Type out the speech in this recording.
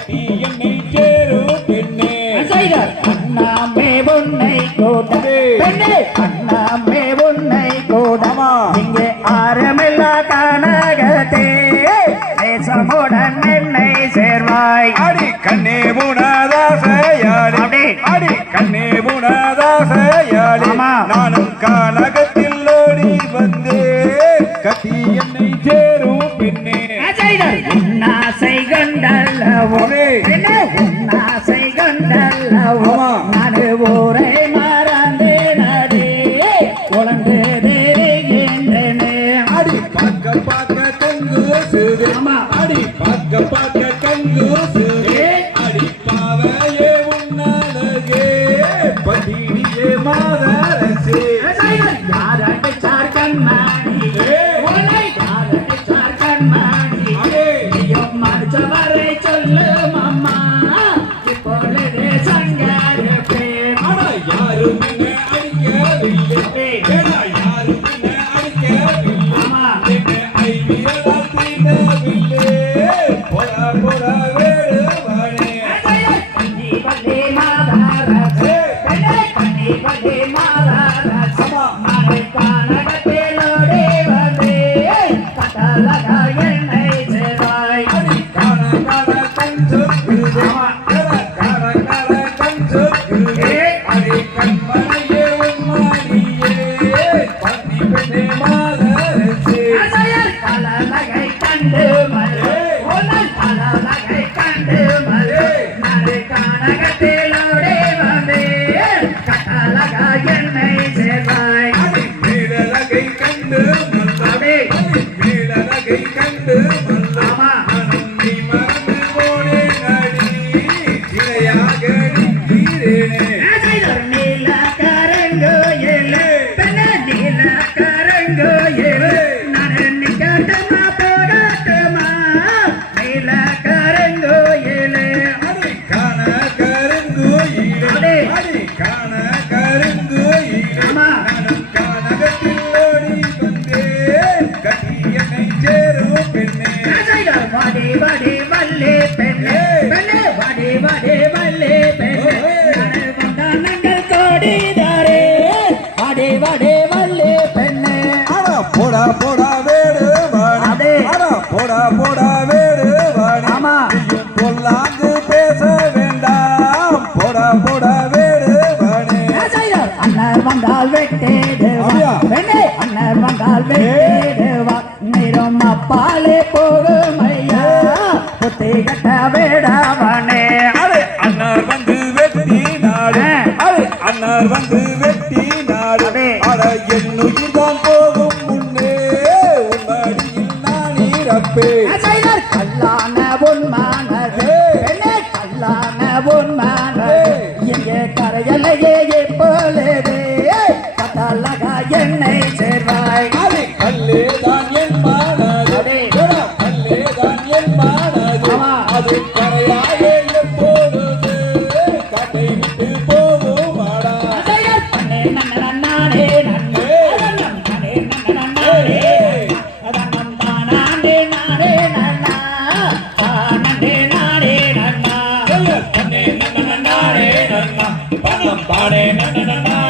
கட்டி என்னை சேரும் பெண்ணே அண்ணாமே உன்னை கூட பெண்ணே அண்ணாமே உன்னை கூட இங்கே ஆரமில்லா கனகத்தே தேசமுடன் என்னை சேர்வாய் அடி கண்ணே புனதாசையாளி அடி கண்ணே புனதாசையாளி நானும் கானகத்தில் ஓடி வந்தே கட்டி என்னை சேரும் பெண்ணே உன்னாசை கண்டல்லவோ உன்னாசை கண்டல்லவோ நாடு ஊரை மறந்தே நடி உழந்து தெரிகின்றனே அடி பார்க்க பார்க்க கங்கு சுதே அடி பார்க்க பார்க்க கங்கு சுதே அடி பாவையே உன்னழகே பதினியே மாதரசே யாரடி சார் கண்மணி உன்னை யாரடி சார் கண்மணி நீயும் மறுச்சவரை சொல்லு மாமா இப்பொழுது சங்கரப்பே ஆனா யாரும் என்ன அடிக்கவில்லை யாரும் என்ன அடிக்கவில்லை என்ன ஐவியலால் தீண்டவில்லை போடா போடா வேடுவானே கண்ணி பள்ளி மாதாரசே கண்ணி பள்ளி மாதாரசே மறை கானகத்திலோடி வந்தே கட்டழக என்னை சேராய் காண காண கஞ்சொக்குதே காண காண கஞ்சொக்குதே அடி கண்மணியே உன்மானியே பன்னி பெண்ணே மாதரசே கலலகை கண்டு மறு உன்னல் கலலகை கண்டு மறு மறை கானகத்திலோடி வந்தே கட்டழக என்னை சேராய் மேலழகை கண்டு மல்லாடே மேலழகை கண்டு மல்லாமா நீ மறந்து போனே நடி இணையாக நிற்கிறேனே நீல கரங்கோயில் பெண்ண நீல கரங்கோயில் நான் நிக்கட்டமா போகட்டுமா நீல கரங்கோயில் அடி காண கருங்கோயிலே அடி காண கருங்கோயிலே நானும் கானகத்தில் ஓடி வந்தேன் கட்டி என்னை சேரும் பெண்ணே வாடி வாடி வல்லே பெண்ணே பெண்ணே வாடி வாடி வல்லே பெண்ணே நாங்கள் கோடிதாரே வாடி வாடி வல்லே பெண்ணே ஆனா போடா போடா வேடுவானே ஆனா போடா போடா வேடுவானே ஆமா நீயும் பொல்லாங்கு பேச வேண்டாம் போடா போடா வேடுவானே அண்ணர் வந்தால் வெட்டேடுவா பெண்ணே அண்ணர் வந்தால் வெட்டேடுவா நிறம் அப்பாலே போகும் ஐயா புத்தி கட்ட வேடாவனே அடே அண்ணார் வந்து வெட்டி நாடு அடே அண்ணார் வந்து வெட்டி நாடு அட என்னுயிர் தான் போகும் முன்னே உன் மடியில் நான் இறப்பே கல்லான உன்மானது பெண்ணே கல்லான உன்மானது எங்கே கரையலையே எப்பொழுது கட்டழக என்னை சேர்வாய் அடே கல்லே தான் என் மானது கல்லே தான் என் மானது அது கரையாயே எப்பொழுது காட்டை விட்டு போகும் மாடா நானே நானே நானே பாடே நன்னே நன்னா